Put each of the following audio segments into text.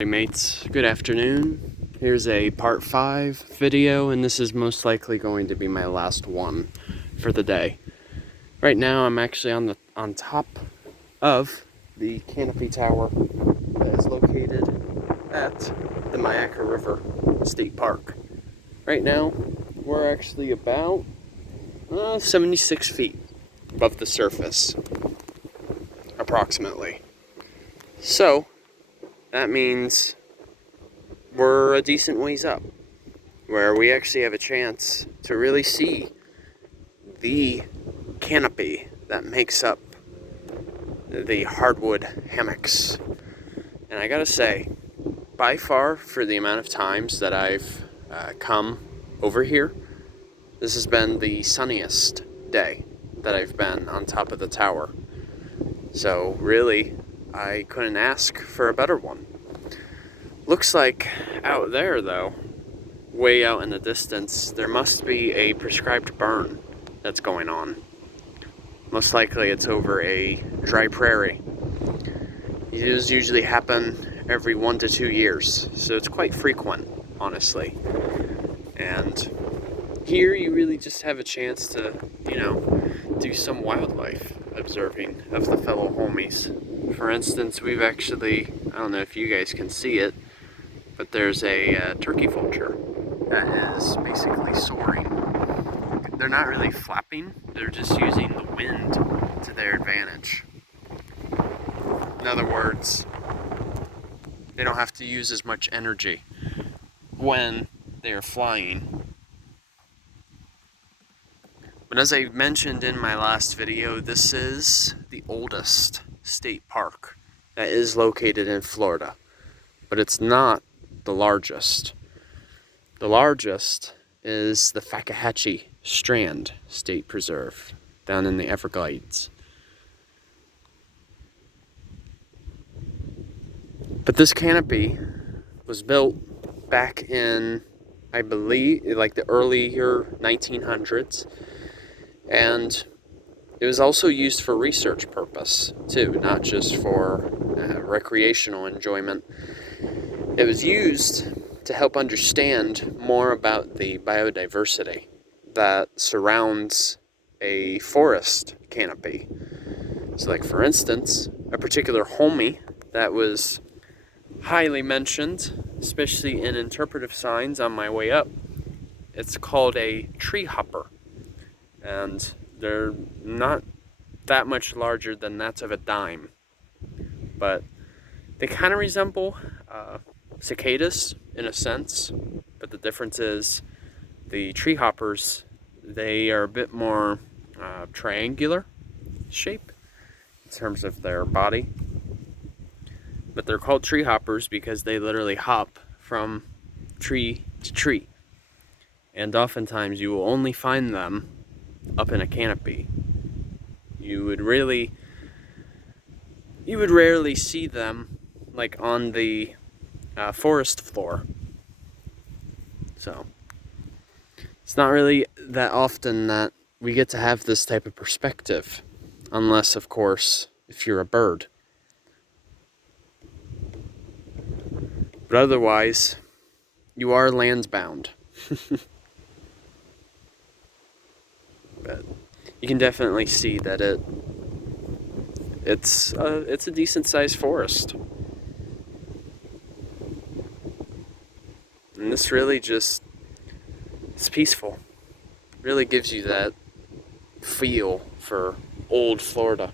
Hey mates, good afternoon. Here's a part 5 video, and this is most likely going to be my last one for the day. Right now I'm actually on top of the Canopy Tower that is located at the Myakka River State Park. Right now we're actually about 76 feet above the surface, approximately. So that means we're a decent ways up, where we actually have a chance to really see the canopy that makes up the hardwood hammocks. And I gotta say, by far, for the amount of times that I've come over here, this has been the sunniest day that I've been on top of the tower. So really, I couldn't ask for a better one. Looks like out there, though, way out in the distance, there must be a prescribed burn that's going on. Most likely it's over a dry prairie. These usually happen every 1 to 2 years, so it's quite frequent, honestly. And here you really just have a chance to, do some wildlife observing of the fellow homies. For instance, we've actually, I don't know if you guys can see it, but there's a turkey vulture that is basically soaring. They're not really flapping, they're just using the wind to their advantage. In other words, they don't have to use as much energy when they are flying. But as I mentioned in my last video, this is the oldest state park that is located in Florida, but it's not the largest. The largest is the Fakahatchee Strand State Preserve down in the Everglades. But this canopy was built back in, I believe, like the earlier 1900s, and it was also used for research purpose too, not just for recreational enjoyment. It was used to help understand more about the biodiversity that surrounds a forest canopy. So like, for instance, a particular homie that was highly mentioned, especially in interpretive signs on my way up, it's called a tree hopper. And they're not that much larger than that of a dime, but they kind of resemble cicadas in a sense, but the difference is the tree hoppers, they are a bit more triangular shape in terms of their body. But they're called tree hoppers because they literally hop from tree to tree. And oftentimes you will only find them up in a canopy. You would rarely see them like on the forest floor. So it's not really that often that we get to have this type of perspective, unless, of course, if you're a bird. But otherwise, you are land-bound. But you can definitely see that it's a decent-sized forest. And this really just, it's peaceful. Really gives you that feel for old Florida.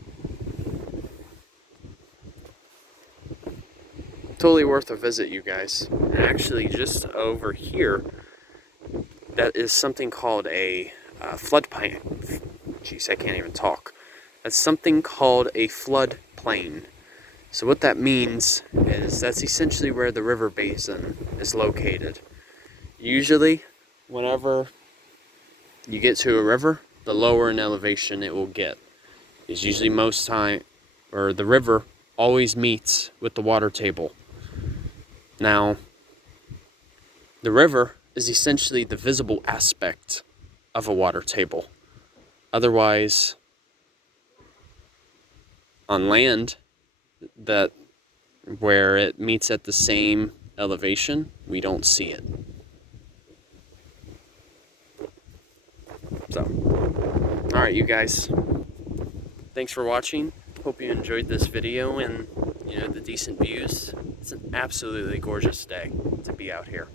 Totally worth a visit, you guys. Actually, just over here, that is something called a floodplain. Jeez, I can't even talk. That's something called a floodplain. So what that means is that's essentially where the river basin is located. Usually, whenever you get to a river, the lower in elevation it will get. Is usually most time, or the river always meets with the water table. Now, the river is essentially the visible aspect of a water table. Otherwise, on land, that where it meets at the same elevation, we don't see it. So, alright you guys, thanks for watching. Hope you enjoyed this video and, you know, the decent views. It's an absolutely gorgeous day to be out here.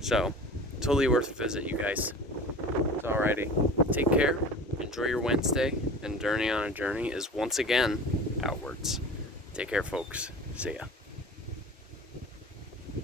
So, totally worth a visit, you guys. Alrighty, take care, enjoy your Wednesday, and Journey on a Journey is once again outwards. Take care, folks. See ya.